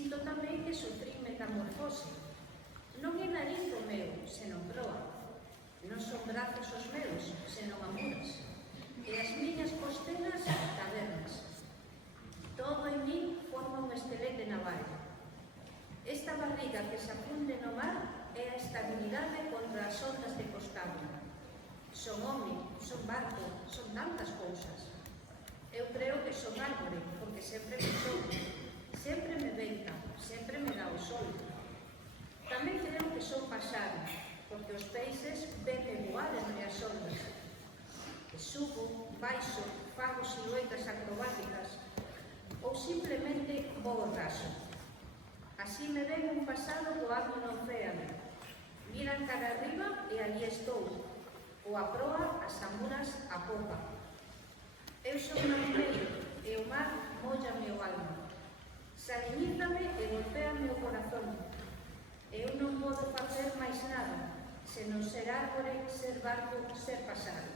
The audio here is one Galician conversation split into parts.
Sinto tamén que sufrín metamorfose. Non é nariz o meu, senón proa. Non son brazos os meus, senón amuras. E as miñas costelas, cavernas. Todo en min forma un esqueleto naval. Esta barriga que se afunde no mar é a estabilidade contra as ondas de costado. Son home, son barco, son tantas cousas. Eu creo que son árbore, porque sempre me son, sempre me venta, sempre me dá o sol. Tamén creo que son paxaro, porque os peixes venme voar entre as ondas. E subo, baixo, fago siluetas acrobáticas, ou simplemente voo raso. Así me ven un pasado voando no océano. Miran cara arriba e ali estou, ou a proa, as amuras, a popa. Eu son marineiro e o mar mollame o alma. Salinízame e golpéame o corazón. Eu non podo facer máis nada, senón ser árbore, ser barco, ser paxaro.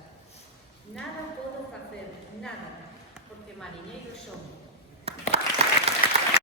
Nada podo facer, nada, porque mariñeiro son.